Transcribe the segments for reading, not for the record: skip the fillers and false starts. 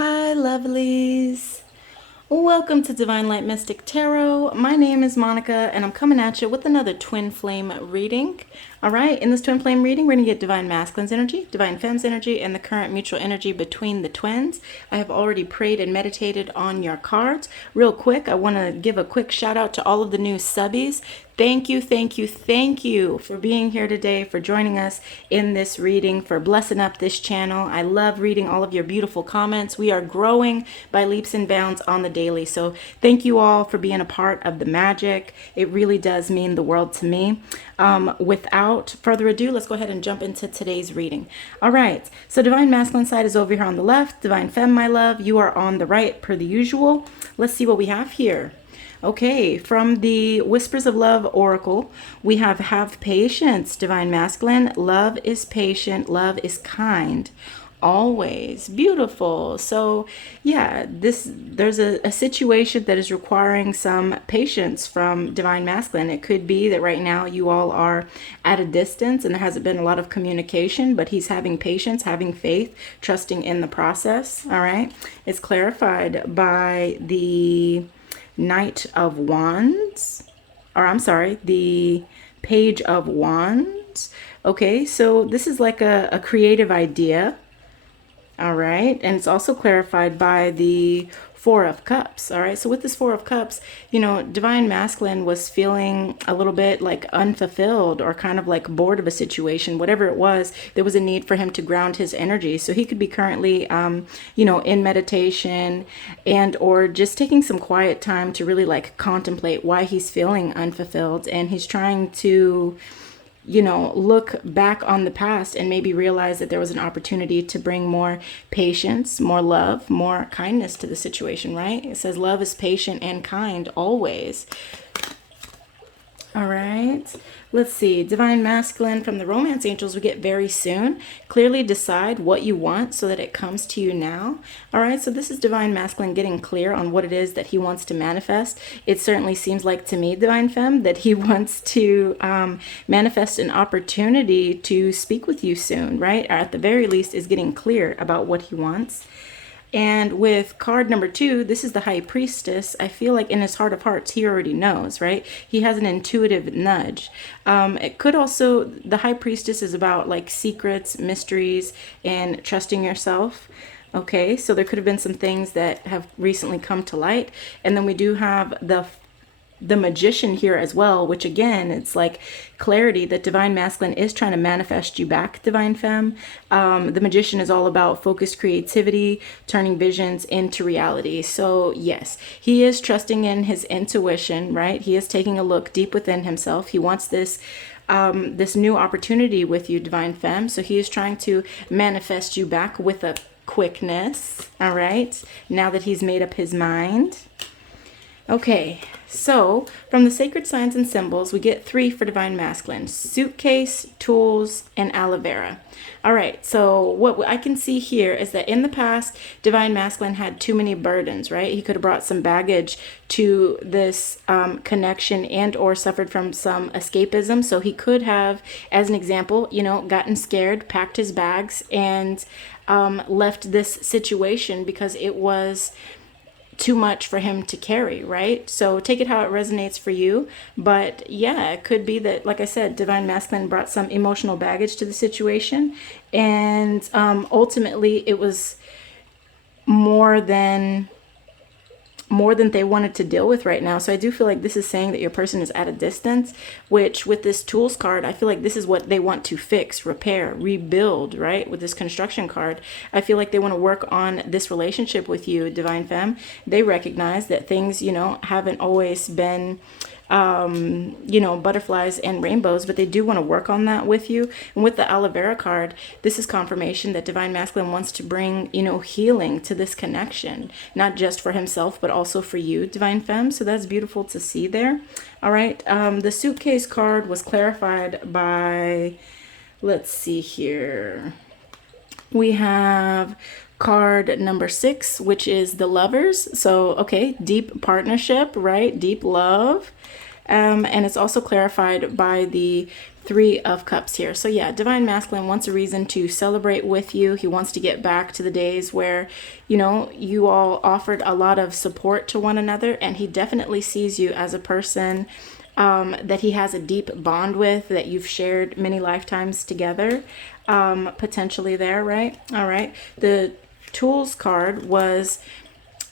Hi, lovelies. Welcome to Divine Light Mystic Tarot. My name is Monica, and I'm coming at you with another twin flame reading. All right, in this twin flame reading, we're going to get divine masculine's energy, divine femme's energy, and the current mutual energy between the twins. I have already prayed and meditated on your cards. Real quick, I want to give a quick shout out to all of the new subbies. Thank you, thank you, thank you for being here today, for joining us in this reading, for blessing up this channel. I love reading all of your beautiful comments. We are growing by leaps and bounds on the daily. So thank you all for being a part of the magic. It really does mean the world to me. Without further ado, let's go ahead and jump into today's reading. All right, so divine masculine side is over here on the left. Divine femme, my love, you are on the right per the usual. Let's see what we have here. Okay, from the Whispers of Love Oracle, we have patience, divine masculine. Love is patient, love is kind. Always beautiful. So yeah, there's a situation that is requiring some patience from divine masculine. It could be that right now you all are at a distance and there hasn't been a lot of communication, but he's having patience, having faith, trusting in the process. All right, it's clarified by the Knight of Wands, or I'm sorry, the Page of Wands. Okay, so this is like a creative idea. All right, and it's also clarified by the Four of Cups. All right, so with this Four of Cups, you know, divine masculine was feeling a little bit like unfulfilled or kind of like bored of a situation. Whatever it was, there was a need for him to ground his energy. So he could be currently, you know, in meditation and or just taking some quiet time to really like contemplate why he's feeling unfulfilled. And he's trying to, you know, look back on the past and maybe realize that there was an opportunity to bring more patience, more love, more kindness to the situation, right? It says love is patient and kind always. All right, let's see. Divine masculine from the romance angels we get very soon. Clearly decide what you want so that it comes to you now. All right, so this is divine masculine getting clear on what it is that he wants to manifest. It certainly seems like to me, divine femme, that he wants to manifest an opportunity to speak with you soon, right? Or at the very least is getting clear about what he wants. And with card number 2, this is the High Priestess. I feel like in his heart of hearts, he already knows, right? He has an intuitive nudge. It could also, the High Priestess is about like secrets, mysteries, and trusting yourself. Okay, so there could have been some things that have recently come to light. And then we do have the Magician here as well, which again, it's like clarity that divine masculine is trying to manifest you back, divine femme. The Magician is all about focused creativity, turning visions into reality. So yes, he is trusting in his intuition, right? He is taking a look deep within himself. He wants this this new opportunity with you, divine femme. So he is trying to manifest you back with a quickness. All right, now that he's made up his mind. Okay, so from the sacred signs and symbols, we get 3 for divine masculine: suitcase, tools, and aloe vera. All right, so what I can see here is that in the past, divine masculine had too many burdens, right? He could have brought some baggage to this connection and or suffered from some escapism. So he could have, as an example, you know, gotten scared, packed his bags, and left this situation because it was too much for him to carry, right? So take it how it resonates for you. But yeah, it could be that, like I said, divine masculine brought some emotional baggage to the situation. And ultimately it was more than they wanted to deal with right now. So I do feel like this is saying that your person is at a distance, which with this tools card, I feel like this is what they want to fix, repair, rebuild, right? With this construction card, I feel like they want to work on this relationship with you, divine femme. They recognize that things, you know, haven't always been you know, butterflies and rainbows, but they do want to work on that with you. And with the aloe vera card, this is confirmation that divine masculine wants to bring, you know, healing to this connection, not just for himself, but also for you, divine femme. So that's beautiful to see there. All right. The suitcase card was clarified by, let's see here. We have card number 6, which is the Lovers. So, okay, deep partnership, right? Deep love. And it's also clarified by the Three of Cups here. So yeah, Divine Masculine wants a reason to celebrate with you. He wants to get back to the days where, you know, you all offered a lot of support to one another, and he definitely sees you as a person that he has a deep bond with, that you've shared many lifetimes together, potentially there, right? All right. The Tools card was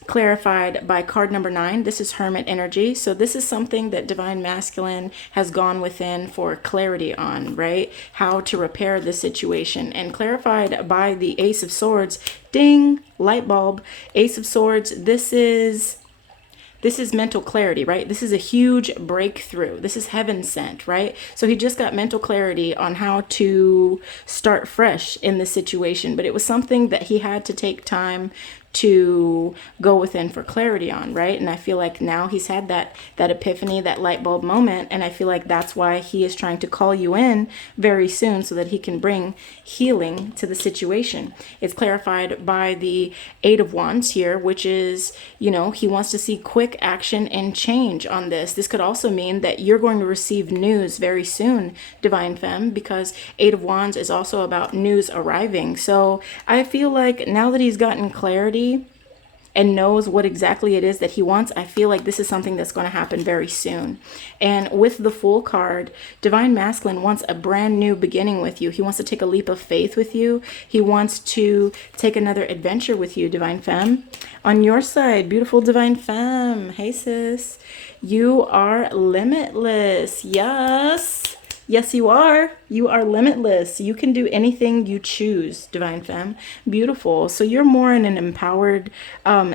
clarified by card number 9. This is Hermit energy. So this is something that Divine Masculine has gone within for clarity on, right? How to repair the situation, and clarified by the Ace of Swords. Ding, light bulb. Ace of Swords. This is mental clarity, right? This is a huge breakthrough. This is heaven sent, right? So he just got mental clarity on how to start fresh in this situation, but it was something that he had to take time to go within for clarity on, right? And I feel like now he's had that epiphany, that light bulb moment, and I feel like that's why he is trying to call you in very soon so that he can bring healing to the situation. It's clarified by the Eight of Wands here, which is, you know, he wants to see quick action and change on this. This could also mean that you're going to receive news very soon, Divine Femme, because Eight of Wands is also about news arriving. So I feel like now that he's gotten clarity and knows what exactly it is that he wants, I feel like this is something that's going to happen very soon. And with the Fool card, Divine Masculine wants a brand new beginning with you. He wants to take a leap of faith with you. He wants to take another adventure with you, Divine Femme. On your side, beautiful Divine Femme. Hey, sis. You are limitless. Yes. Yes, you are. You are limitless. You can do anything you choose, Divine Femme. Beautiful. So you're more in an empowered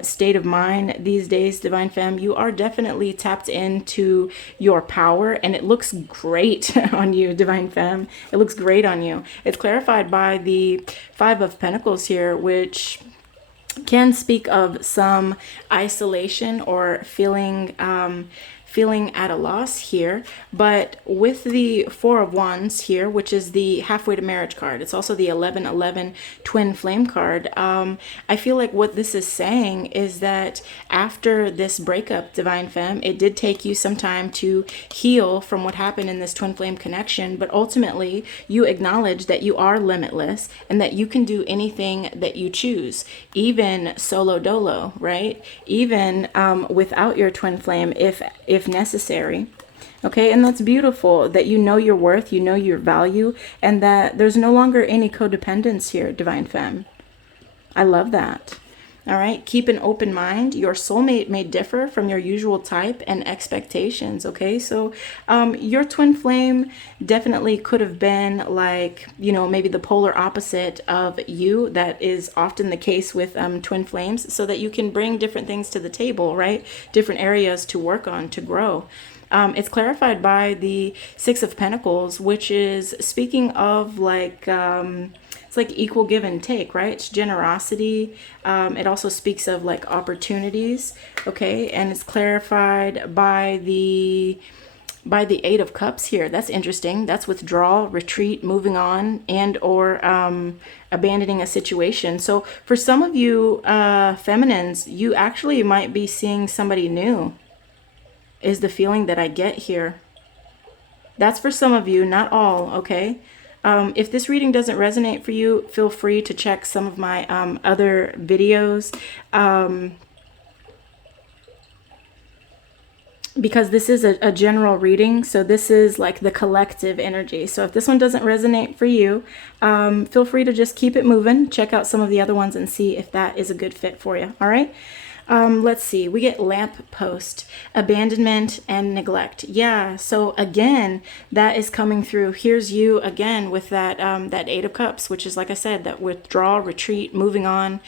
state of mind these days, Divine Femme. You are definitely tapped into your power, and it looks great on you, Divine Femme. It looks great on you. It's clarified by the Five of Pentacles here, which can speak of some isolation or feeling at a loss here. But with the Four of Wands here, which is the halfway to marriage card, it's also the 1111 twin flame card. I feel like what this is saying is that after this breakup, Divine Femme, it did take you some time to heal from what happened in this twin flame connection, but ultimately you acknowledge that you are limitless and that you can do anything that you choose, even solo dolo, right? Even without your twin flame, if necessary. Okay, and that's beautiful that you know your worth, you know your value, and that there's no longer any codependence here, Divine Femme. I love that. All right, keep an open mind. Your soulmate may differ from your usual type and expectations, okay? So your twin flame definitely could have been like, you know, maybe the polar opposite of you. That is often the case with twin flames, so that you can bring different things to the table, right? Different areas to work on, to grow. It's clarified by the Six of Pentacles, which is speaking of like... it's like equal give and take, right? It's generosity. It also speaks of like opportunities, okay? And it's clarified by the Eight of Cups here. That's interesting. That's withdrawal, retreat, moving on, and or abandoning a situation. So for some of you feminines, you actually might be seeing somebody new, is the feeling that I get here. That's for some of you, not all, okay? If this reading doesn't resonate for you, feel free to check some of my other videos, because this is a general reading, so this is like the collective energy. So if this one doesn't resonate for you, feel free to just keep it moving, check out some of the other ones and see if that is a good fit for you, all right? Let's see, we get lamp post, abandonment and neglect. Yeah, so again, that is coming through. Here's you again with that that Eight of Cups, which is, like I said, that withdrawal, retreat, moving on,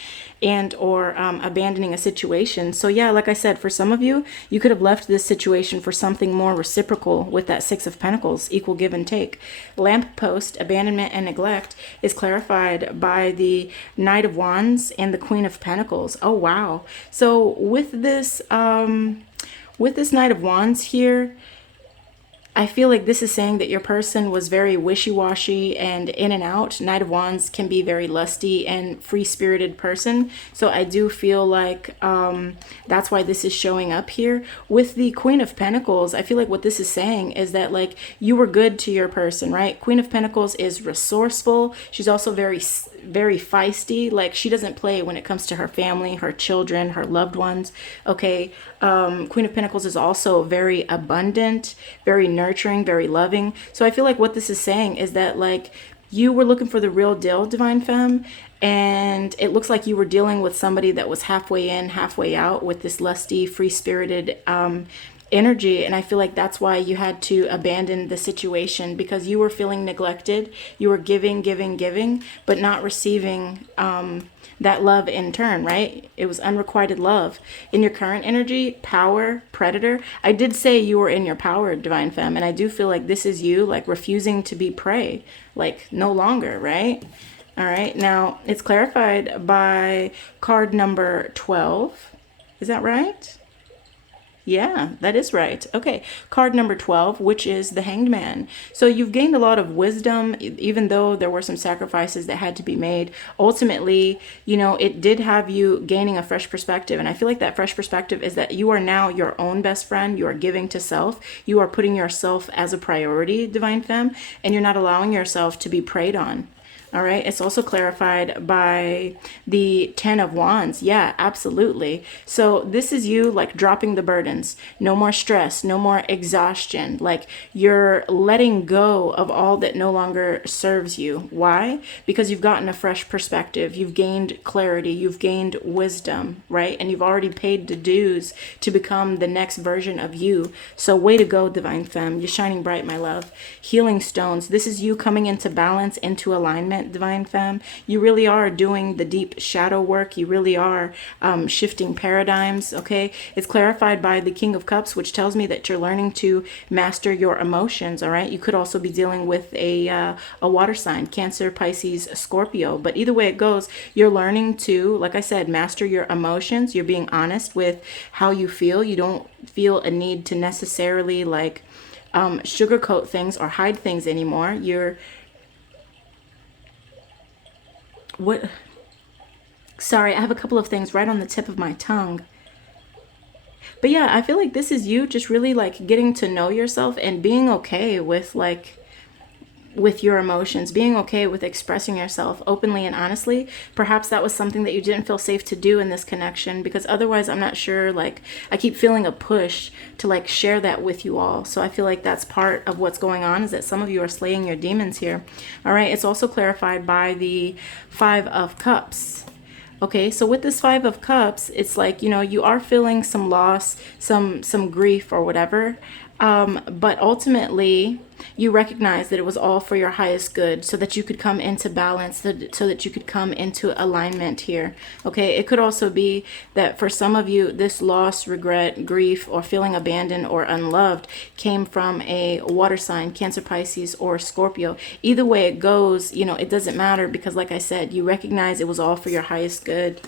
and or abandoning a situation. So yeah, like I said, for some of you, you could have left this situation for something more reciprocal with that Six of Pentacles, equal give and take. Lamp post, abandonment and neglect is clarified by the Knight of Wands and the Queen of Pentacles. Oh wow. So with this Knight of Wands here, I feel like this is saying that your person was very wishy-washy and in and out. Knight of Wands can be very lusty and free-spirited person. So I do feel like that's why this is showing up here. With the Queen of Pentacles, I feel like what this is saying is that like you were good to your person, right? Queen of Pentacles is resourceful. She's also very feisty. Like she doesn't play when it comes to her family, her children, her loved ones. Okay. Queen of Pentacles is also very abundant, very nurturing, very loving. So I feel like what this is saying is that like you were looking for the real deal, Divine Femme, and it looks like you were dealing with somebody that was halfway in, halfway out with this lusty, free-spirited energy. And I feel like that's why you had to abandon the situation, because you were feeling neglected. You were giving, but not receiving that love in turn, right? It was unrequited love. In your current energy, power, predator. I did say you were in your power, Divine Femme, and I do feel like this is you like refusing to be prey, like no longer, right? All right, now it's clarified by card number 12. Is that right? Yeah, that is right. Okay, card number 12, which is the Hanged Man. So you've gained a lot of wisdom, even though there were some sacrifices that had to be made. Ultimately, you know, it did have you gaining a fresh perspective. And I feel like that fresh perspective is that you are now your own best friend. You are giving to self. You are putting yourself as a priority, Divine Femme, and you're not allowing yourself to be preyed on. All right. It's also clarified by the 10 of Wands. Yeah, absolutely. So this is you like dropping the burdens. No more stress, no more exhaustion. Like you're letting go of all that no longer serves you. Why? Because you've gotten a fresh perspective. You've gained clarity. You've gained wisdom, right? And you've already paid the dues to become the next version of you. So way to go, Divine Femme. You're shining bright, my love. Healing stones. This is you coming into balance, into alignment, Divine Femme. You really are doing the deep shadow work. You really are shifting paradigms. Okay, it's clarified by the King of Cups, which tells me that you're learning to master your emotions. All right, you could also be dealing with a water sign, Cancer, Pisces, Scorpio, but either way it goes, you're learning to, like I said, master your emotions. You're being honest with how you feel. You don't feel a need to necessarily like sugarcoat things or hide things anymore. Sorry, I have a couple of things right on the tip of my tongue. But yeah, I feel like this is you just really like getting to know yourself and being okay with like with your emotions, being okay with expressing yourself openly and honestly. Perhaps that was something that you didn't feel safe to do in this connection, because otherwise I'm not sure, like I keep feeling a push to like share that with you all. So I feel like that's part of what's going on, is that some of you are slaying your demons here. All right, it's also clarified by the 5 of Cups. Okay, so with this 5 of Cups, it's like, you know, you are feeling some loss, some grief or whatever. But ultimately, you recognize that it was all for your highest good, so that you could come into balance, so that you could come into alignment here. Okay, it could also be that for some of you, this loss, regret, grief, or feeling abandoned or unloved came from a water sign, Cancer, Pisces, or Scorpio. Either way it goes, you know, it doesn't matter, because like I said, you recognize it was all for your highest good,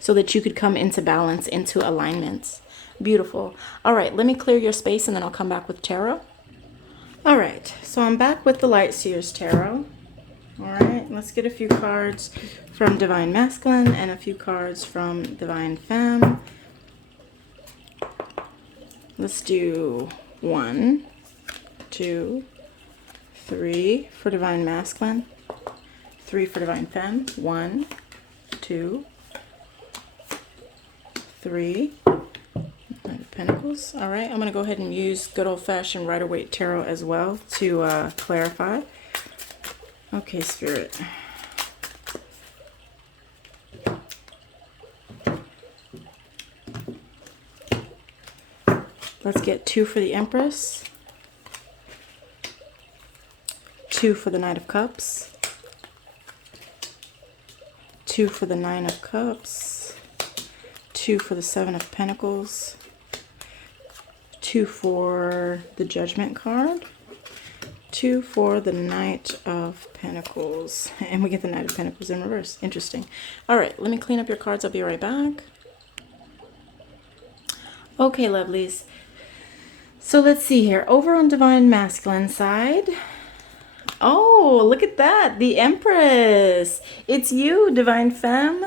so that you could come into balance, into alignments. Beautiful. All right, let me clear your space and then I'll come back with tarot. All right, so I'm back with the Light Seers Tarot. All right, let's get a few cards from Divine Masculine and a few cards from Divine Femme. Let's do 1, 2, 3 for Divine Masculine, 3 for Divine Femme. 1, 2, 3. Knight of Pentacles. All right, I'm going to go ahead and use good old-fashioned Rider-Waite Tarot as well to clarify. Okay, Spirit. Let's get 2 for the Empress, 2 for the Knight of Cups, 2 for the 9 of Cups, 2 for the 7 of Pentacles, 2 for the Judgment card, 2 for the Knight of Pentacles, and we get the Knight of Pentacles in reverse. Interesting. All right, let me clean up your cards. I'll be right back. Okay, lovelies. So let's see here. Over on Divine Masculine side. Oh, look at that. The Empress. It's you, Divine Femme.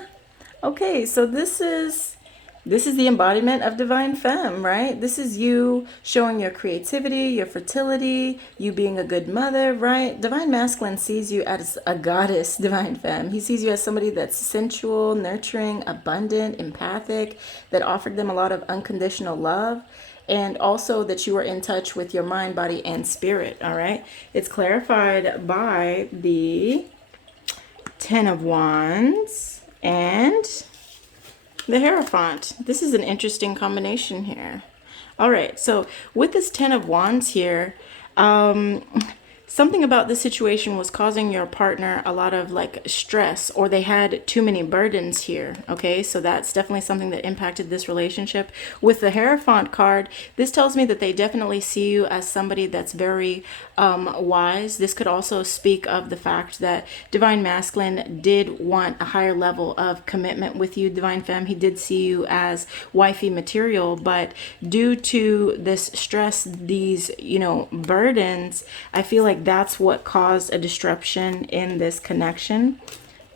Okay, so this is the embodiment of Divine Femme, right? This is you showing your creativity, your fertility, you being a good mother, right? Divine Masculine sees you as a goddess, Divine Femme. He sees you as somebody that's sensual, nurturing, abundant, empathic, that offered them a lot of unconditional love, and also that you are in touch with your mind, body, and spirit, all right? It's clarified by the Ten of Wands and the Hierophant. This is an interesting combination here. All right, so with this Ten of Wands here, something about this situation was causing your partner a lot of like stress, or they had too many burdens here. Okay, so that's definitely something that impacted this relationship. With the Hierophant card, this tells me that they definitely see you as somebody that's very wise. This could also speak of the fact that Divine Masculine did want a higher level of commitment with you, Divine Femme. He did see you as wifey material, but due to this stress, these, burdens, I feel like that's what caused a disruption in this connection.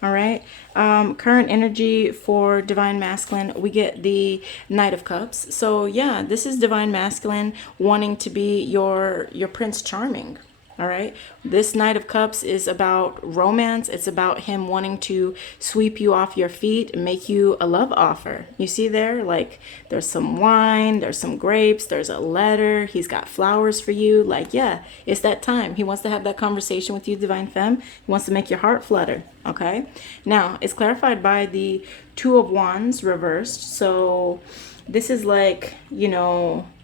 All right. Current energy for Divine Masculine, we get the Knight of Cups. So yeah, this is Divine Masculine wanting to be your Prince Charming. All right. This Knight of Cups is about romance. It's about him wanting to sweep you off your feet and make you a love offer. You see there, like there's some wine, there's some grapes, there's a letter. He's got flowers for you. Like, yeah, it's that time. He wants to have that conversation with you, Divine Femme. He wants to make your heart flutter. Okay. Now it's clarified by the Two of Wands reversed. So this is like,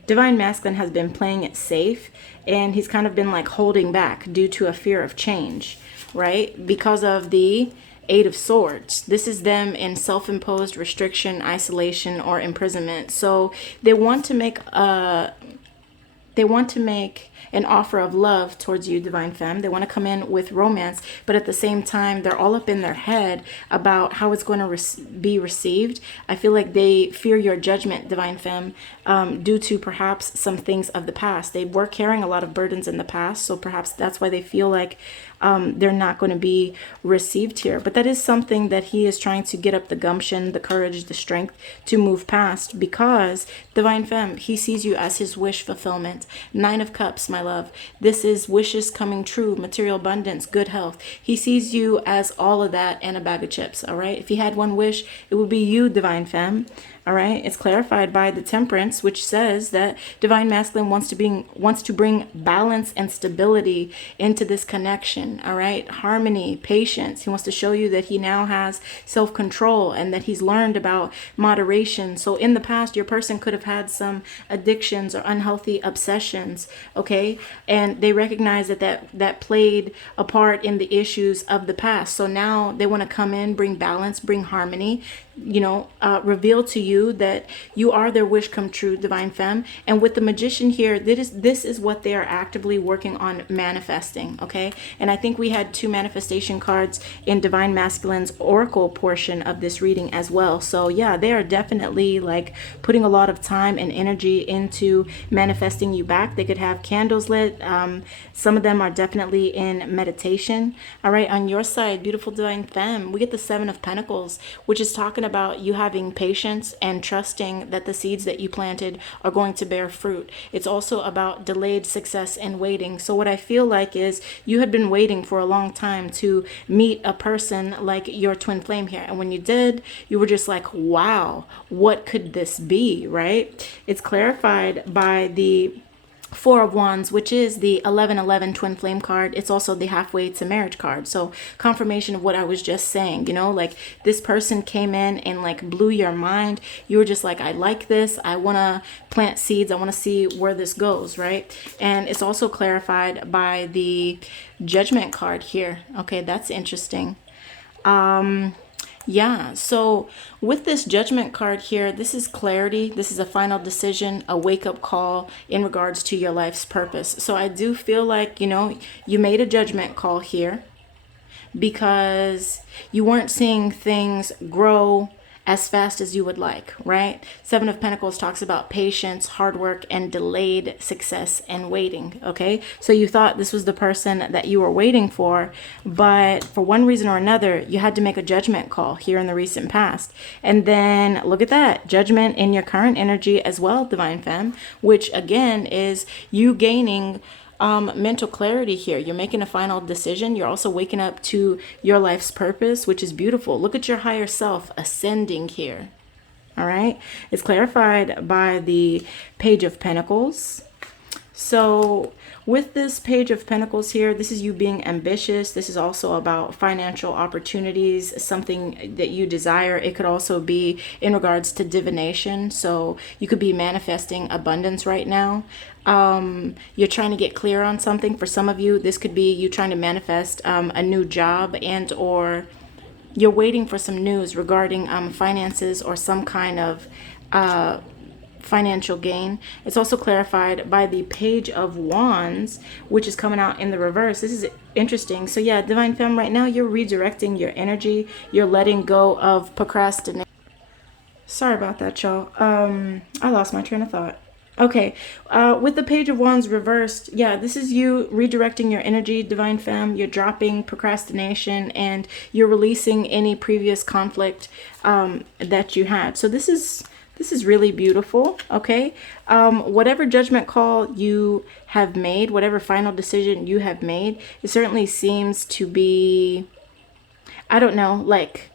Divine Masculine has been playing it safe, and he's kind of been like holding back due to a fear of change, right? Because of the Eight of Swords. This is them in self-imposed restriction, isolation, or imprisonment. So they want to make an offer of love towards you, Divine Femme. They want to come in with romance, but at the same time, they're all up in their head about how it's going to be received. I feel like they fear your judgment, Divine Femme, due to perhaps some things of the past. They were carrying a lot of burdens in the past, so perhaps that's why they feel like they're not going to be received here. But that is something that he is trying to get up the gumption, the courage, the strength to move past, because Divine Femme, he sees you as his wish fulfillment. Nine of Cups, my love. This is wishes coming true, material abundance, good health. He sees you as all of that and a bag of chips, all right? If he had one wish, it would be you, Divine Femme. All right, it's clarified by the Temperance, which says that Divine Masculine wants to bring balance and stability into this connection. All right, harmony, patience. He wants to show you that he now has self-control and that he's learned about moderation. So in the past, your person could have had some addictions or unhealthy obsessions. Okay, and they recognize that played a part in the issues of the past. So now they want to come in, bring balance, bring harmony. Reveal to you that you are their wish come true, Divine Femme. And with the Magician here, this is what they are actively working on manifesting, okay? And I think we had two manifestation cards in Divine Masculine's Oracle portion of this reading as well. So yeah, they are definitely like putting a lot of time and energy into manifesting you back. They could have candles lit. Some of them are definitely in meditation. All right, on your side, beautiful Divine Femme, we get the Seven of Pentacles, which is talking about you having patience and trusting that the seeds that you planted are going to bear fruit. It's also about delayed success and waiting. So what I feel like is you had been waiting for a long time to meet a person like your twin flame here. And when you did, you were just like, wow, what could this be, right? It's clarified by the Four of Wands, which is the 1111 twin flame card. It's also the halfway to marriage card. So confirmation of what I was just saying, like this person came in and like blew your mind. You were just like, I like this. I want to plant seeds. I want to see where this goes, right? And it's also clarified by the Judgment card here. Okay, that's interesting. Yeah, so with this Judgment card here, this is clarity. This is a final decision, a wake-up call in regards to your life's purpose. So I do feel like, you made a judgment call here because you weren't seeing things grow as fast as you would like, right? Seven of Pentacles talks about patience, hard work, and delayed success and waiting, okay? So you thought this was the person that you were waiting for, but for one reason or another, you had to make a judgment call here in the recent past. And then look at that, judgment in your current energy as well, Divine Femme, which again is you gaining mental clarity here. You're making a final decision. You're also waking up to your life's purpose, which is beautiful. Look at your higher self ascending here. All right. It's clarified by the Page of Pentacles. So with this Page of Pentacles here, this is you being ambitious. This is also about financial opportunities, something that you desire. It could also be in regards to divination. So you could be manifesting abundance right now. You're trying to get clear on something. For some of you, this could be you trying to manifest a new job, and or you're waiting for some news regarding finances or some kind of financial gain. It's also clarified by the Page of Wands, which is coming out in the reverse. This is interesting. So yeah, Divine Femme, right now you're redirecting your energy. You're letting go of procrastination. Sorry about that, y'all. I lost my train of thought. Okay, with the Page of Wands reversed, yeah, this is you redirecting your energy, Divine Femme. You're dropping procrastination and you're releasing any previous conflict that you had. So this is really beautiful, okay? Whatever judgment call you have made, whatever final decision you have made, it certainly seems to be, I don't know, like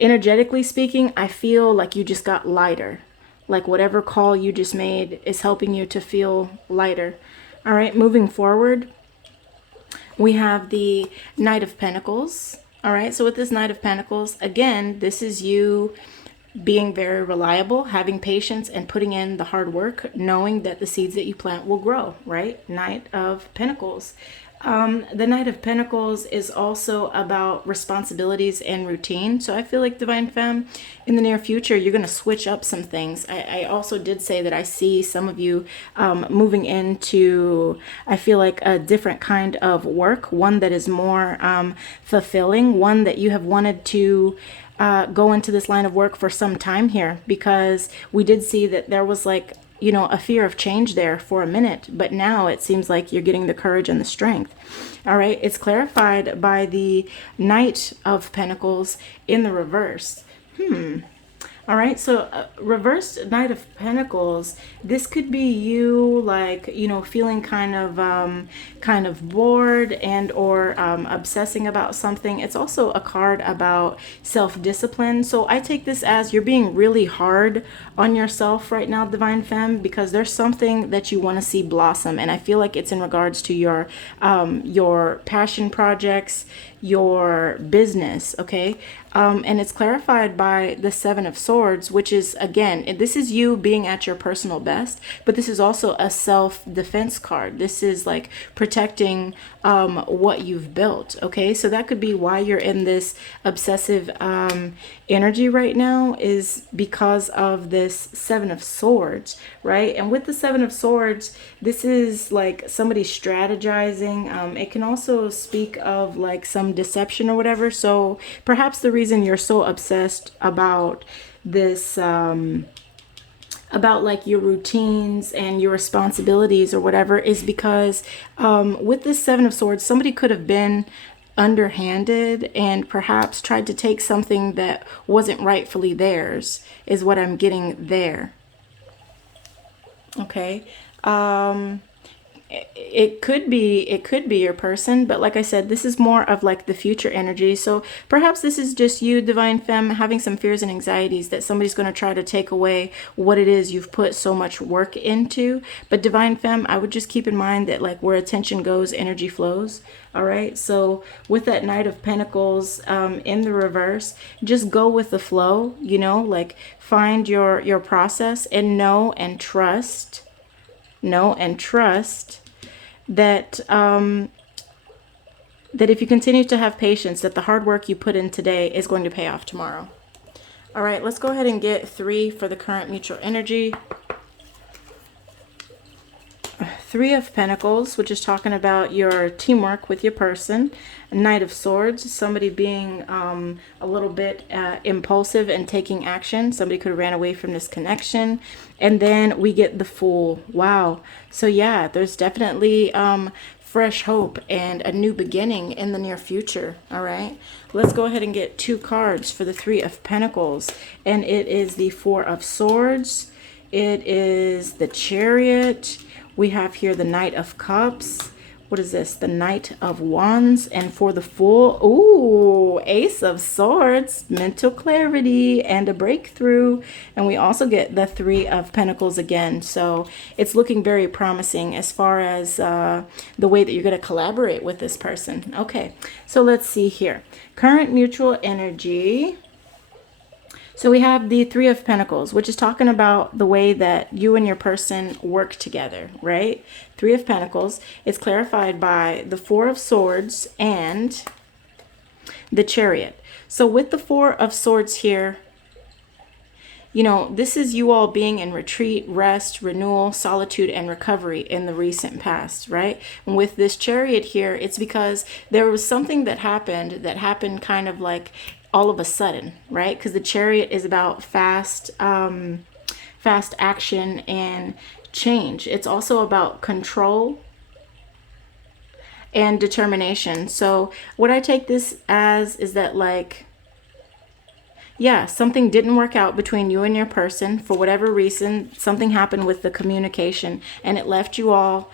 energetically speaking, I feel like you just got lighter. Like whatever call you just made is helping you to feel lighter. All right, moving forward, we have the Knight of Pentacles. All right, so with this Knight of Pentacles, again, this is you being very reliable, having patience, and putting in the hard work, knowing that the seeds that you plant will grow, right? Knight of Pentacles. The Knight of Pentacles is also about responsibilities and routine. So I feel like, Divine Femme, in the near future, you're going to switch up some things. I also did say that I see some of you moving into, I feel like, a different kind of work, one that is more fulfilling, one that you have wanted to go into this line of work for some time here, because we did see that there was like, you know, a fear of change there for a minute, but now it seems like you're getting the courage and the strength. All right, it's clarified by the Knight of Pentacles in the reverse. All right, so reversed Knight of Pentacles, this could be you, like, you know, feeling kind of bored and or obsessing about something. It's also a card about self-discipline. So I take this as you're being really hard on yourself right now, Divine Femme, because there's something that you want to see blossom, and I feel like it's in regards to your passion projects, your business, okay? And it's clarified by the Seven of Swords, which is, again, this is you being at your personal best, but this is also a self-defense card. This is like protecting what you've built, okay? So that could be why you're in this obsessive energy right now, is because of this Seven of Swords, right? And with the Seven of Swords, this is like somebody strategizing. It can also speak of like some deception or whatever. So perhaps the reason you're so obsessed about this about like your routines and your responsibilities or whatever is because with this Seven of Swords, somebody could have been underhanded and perhaps tried to take something that wasn't rightfully theirs, is what I'm getting there. Okay. It could be your person, but like I said, this is more of like the future energy. So perhaps this is just you, Divine Femme, having some fears and anxieties that somebody's going to try to take away what it is you've put so much work into. But Divine Femme, I would just keep in mind that like where attention goes, energy flows. All right, so with that Knight of Pentacles in the reverse, just go with the flow, you know, like find your process and know and trust that that if you continue to have patience, that the hard work you put in today is going to pay off tomorrow. All right, let's go ahead and get 3 for the current mutual energy. Three of Pentacles, which is talking about your teamwork with your person. Knight of Swords, somebody being a little bit impulsive and taking action. Somebody could have ran away from this connection. And then we get the Fool. Wow. So yeah, there's definitely fresh hope and a new beginning in the near future. All right, let's go ahead and get 2 cards for the Three of Pentacles. And it is the Four of Swords. It is the Chariot. We have here the Knight of Cups. What is this? The Knight of Wands. And for the Fool, ooh, Ace of Swords, mental clarity and a breakthrough. And we also get the Three of Pentacles again. So it's looking very promising as far as the way that you're going to collaborate with this person. Okay, so let's see here. Current mutual energy. So we have the Three of Pentacles, which is talking about the way that you and your person work together, right? Three of Pentacles. It's clarified by the Four of Swords and the Chariot. So with the Four of Swords here, you know, this is you all being in retreat, rest, renewal, solitude, and recovery in the recent past, right? And with this Chariot here, it's because there was something that happened kind of like all of a sudden, right? Because the Chariot is about fast action and change. It's also about control and determination. So what I take this as is that, like, yeah, something didn't work out between you and your person for whatever reason. Something happened with the communication and it left you all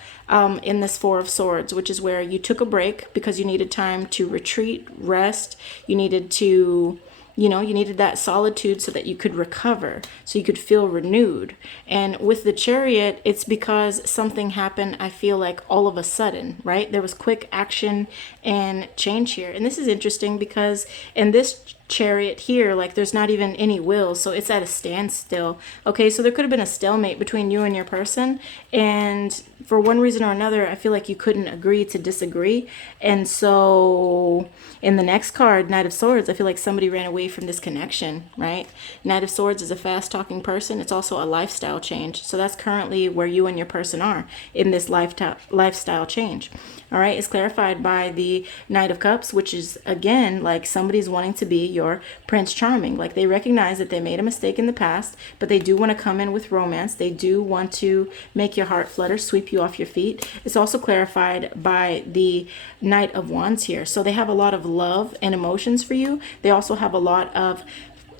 in this Four of Swords, which is where you took a break because you needed time to retreat, rest. You needed to, you know, you needed that solitude so that you could recover, so you could feel renewed. And with the Chariot, it's because something happened, I feel like, all of a sudden, right? There was quick action and change here. And this is interesting because in this Chariot here, like, there's not even any will, so it's at a standstill. Okay, so there could have been a stalemate between you and your person, and for one reason or another, I feel like you couldn't agree to disagree. And so in the next card, Knight of Swords, I feel like somebody ran away from this connection, right? Knight of Swords is a fast talking person. It's also a lifestyle change. So that's currently where you and your person are in this lifestyle change. All right, it's clarified by the Knight of Cups, which is, again, like somebody's wanting to be your Prince Charming. Like, they recognize that they made a mistake in the past, but they do want to come in with romance. They do want to make your heart flutter, sweep you off your feet. It's also clarified by the Knight of Wands here. So they have a lot of love and emotions for you. They also have a lot of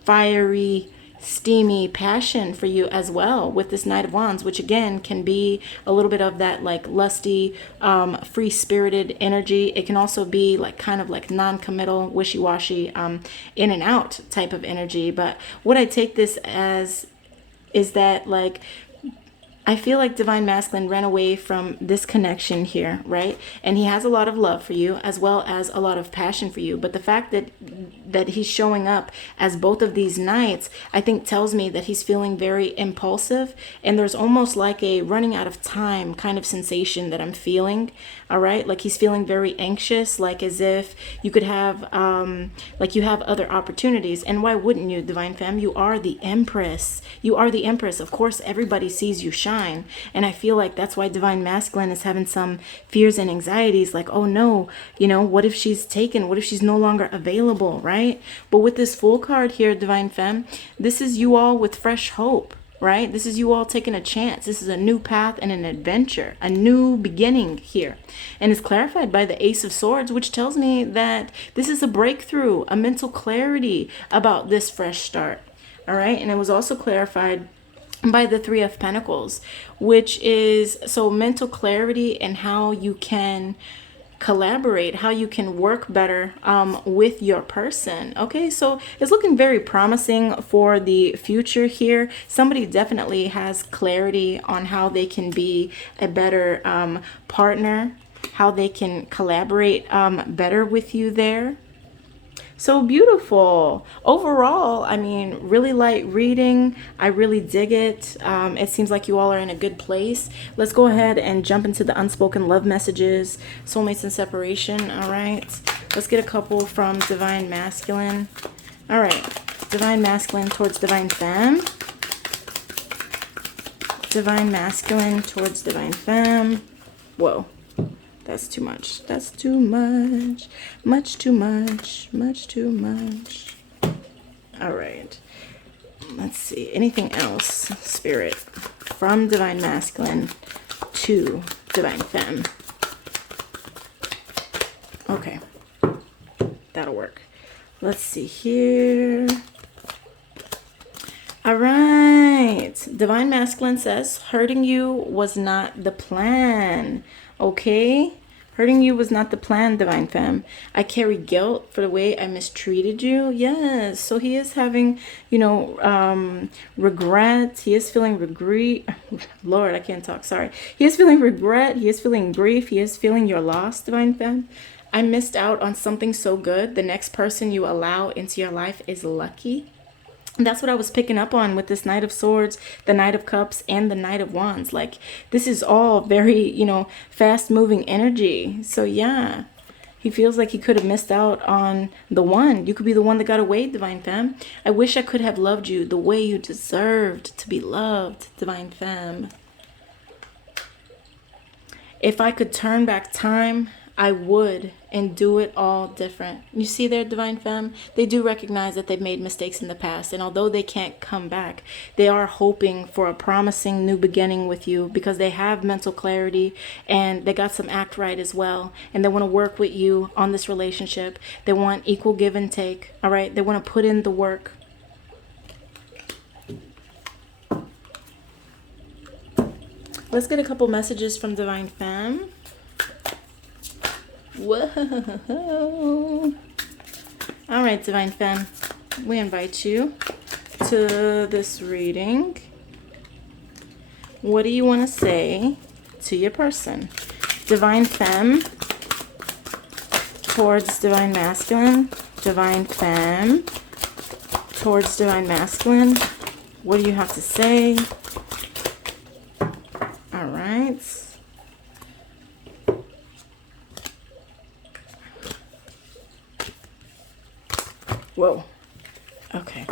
fiery, steamy passion for you as well with this Knight of Wands, which again can be a little bit of that like lusty, free-spirited energy. It can also be like kind of like non-committal, wishy-washy, in and out type of energy. But what I take this as is that, like, I feel like Divine Masculine ran away from this connection here, right? And he has a lot of love for you as well as a lot of passion for you. But the fact that he's showing up as both of these knights, I think tells me that he's feeling very impulsive. And there's almost like a running out of time kind of sensation that I'm feeling, all right? Like he's feeling very anxious, like as if you could have, like you have other opportunities. And why wouldn't you, Divine Femme? You are the Empress. You are the Empress. Of course, everybody sees you shine. And I feel like that's why Divine Masculine is having some fears and anxieties, like, oh no, you know, what if she's taken? What if she's no longer available, right? But with this Fool card here, Divine Femme, this is you all with fresh hope, right? This is you all taking a chance. This is a new path and an adventure, a new beginning here. And it's clarified by the Ace of Swords, which tells me that this is a breakthrough, a mental clarity about this fresh start, all right? And it was also clarified by the Three of Pentacles, which is so mental clarity and how you can collaborate, how you can work better with your person. Okay, so it's looking very promising for the future here. Somebody definitely has clarity on how they can be a better partner, how they can collaborate better with you there. So beautiful. Overall, I mean, really light reading. I really dig it. It seems like you all are in a good place. Let's go ahead and jump into the unspoken love messages, soulmates and separation. All right. Let's get a couple from Divine Masculine. All right. Divine Masculine towards Divine Femme. Divine Masculine towards Divine Femme. Whoa. That's too much. That's too much. Much too much. Much too much. All right. Let's see. Anything else, Spirit, from Divine Masculine to Divine Femme? Okay. That'll work. Let's see here. All right. Divine Masculine says, hurting you was not the plan. Okay? Hurting you was not the plan, Divine Femme. I carry guilt for the way I mistreated you. Yes. So he is having, regret. He is feeling regret. Lord, I can't talk. Sorry. He is feeling regret. He is feeling grief. He is feeling your loss, Divine Femme. I missed out on something so good. The next person you allow into your life is lucky. And that's what I was picking up on with this Knight of Swords, the Knight of Cups, and the Knight of Wands. Like, this is all very, fast-moving energy. So, yeah, he feels like he could have missed out on the one. You could be the one that got away, Divine Femme. I wish I could have loved you the way you deserved to be loved, Divine Femme. If I could turn back time, I would, and do it all different. You see there, Divine Femme? They do recognize that they've made mistakes in the past. And although they can't come back, they are hoping for a promising new beginning with you because they have mental clarity and they got some act right as well. And they want to work with you on this relationship. They want equal give and take. All right? They want to put in the work. Let's get a couple messages from Divine Femme. Whoa. All right, Divine Femme, we invite you to this reading. What do you want to say to your person? Divine Femme towards Divine Masculine. Divine Femme towards Divine Masculine. What do you have to say? All right. Whoa. Okay.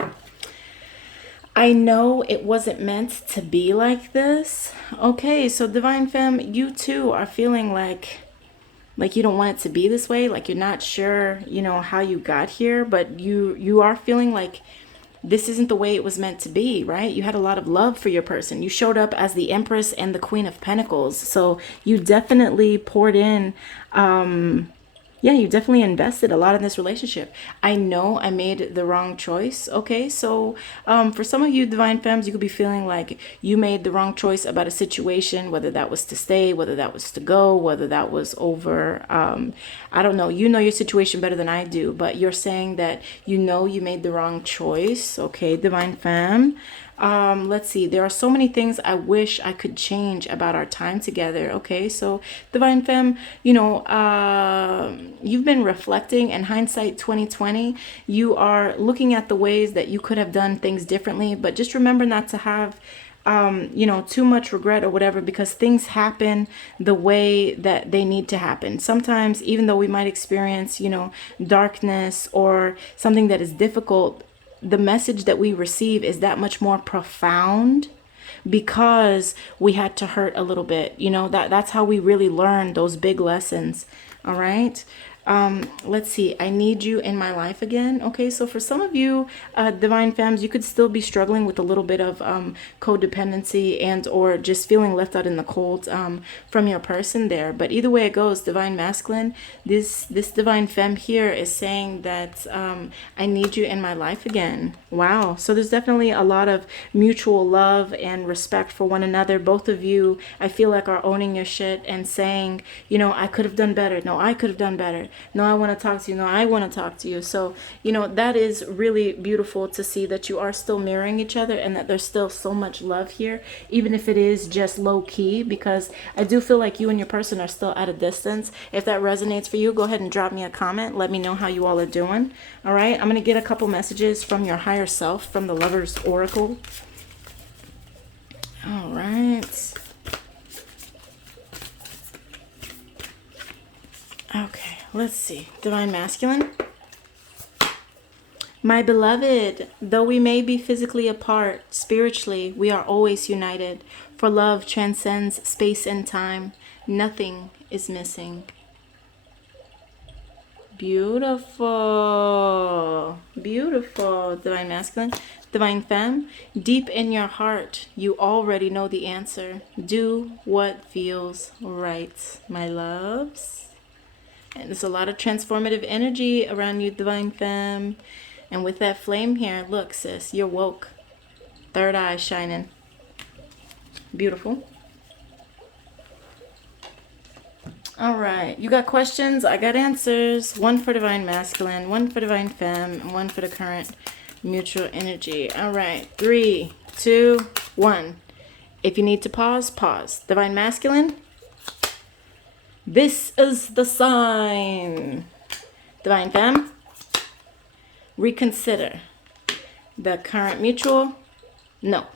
I know it wasn't meant to be like this. Okay, so Divine Femme, you too are feeling like you don't want it to be this way, like you're not sure, how you got here, but you are feeling like this isn't the way it was meant to be, right? You had a lot of love for your person. You showed up as the Empress and the Queen of Pentacles. So you definitely poured in, you definitely invested a lot in this relationship. I know I made the wrong choice. Okay, so for some of you Divine Femmes, you could be feeling like you made the wrong choice about a situation, whether that was to stay, whether that was to go, whether that was over. I don't know. You know your situation better than I do, but you're saying that you made the wrong choice. Okay, Divine Femme. Let's see. There are so many things I wish I could change about our time together. Okay, so Divine Femme, you've been reflecting, and hindsight 2020, you are looking at the ways that you could have done things differently, but just remember not to have too much regret or whatever, because things happen the way that they need to happen. Sometimes, even though we might experience, darkness or something that is difficult, the message that we receive is that much more profound because we had to hurt a little bit. That's how we really learn those big lessons. All right. Let's see. I need you in my life again. Okay, so for some of you, Divine Femmes, you could still be struggling with a little bit of codependency and or just feeling left out in the cold from your person there. But either way it goes, Divine Masculine, this Divine Femme here is saying that I need you in my life again. Wow. So there's definitely a lot of mutual love and respect for one another. Both of you, I feel like, are owning your shit and saying, I could have done better. No, I could have done better. No, I want to talk to you. No, I want to talk to you. So, that is really beautiful to see that you are still mirroring each other and that there's still so much love here, even if it is just low key, because I do feel like you and your person are still at a distance. If that resonates for you, go ahead and drop me a comment. Let me know how you all are doing. All right. I'm going to get a couple messages from your higher self from the Lover's Oracle. All right. Okay, let's see. Divine Masculine. My beloved, though we may be physically apart, spiritually, we are always united. For love transcends space and time. Nothing is missing. Beautiful. Beautiful, Divine Masculine. Divine Femme, deep in your heart, you already know the answer. Do what feels right, my loves. And there's a lot of transformative energy around you, Divine Femme. And with that flame here, look, sis, you're woke. Third eye shining. Beautiful. All right, you got questions? I got answers. One for Divine Masculine, one for Divine Femme, and one for the current mutual energy. All right, 3, 2, 1. If you need to pause, pause. Divine Masculine, this is the sign. Divine Femme, reconsider. The current mutual, no.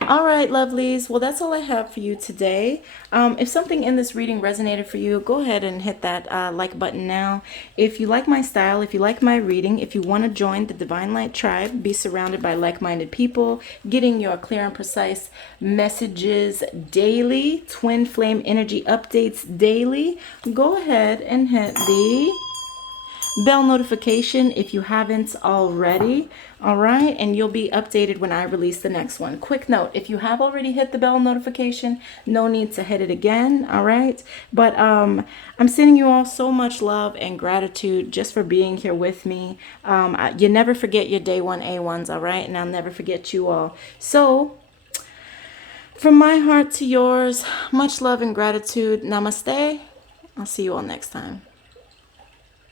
All right, lovelies. Well, that's all I have for you today. If something in this reading resonated for you, go ahead and hit that like button now. If you like my style, if you like my reading, if you want to join the Divine Light Tribe, be surrounded by like-minded people, getting your clear and precise messages daily, twin flame energy updates daily, go ahead and hit the bell notification if you haven't already. All right, and you'll be updated when I release the next one. Quick note, if you have already hit the bell notification, no need to hit it again. All right, but I'm sending you all so much love and gratitude just for being here with me. You never forget your day one A1s. All right, and I'll never forget you all. So from my heart to yours, much love and gratitude. Namaste. I'll see you all next time.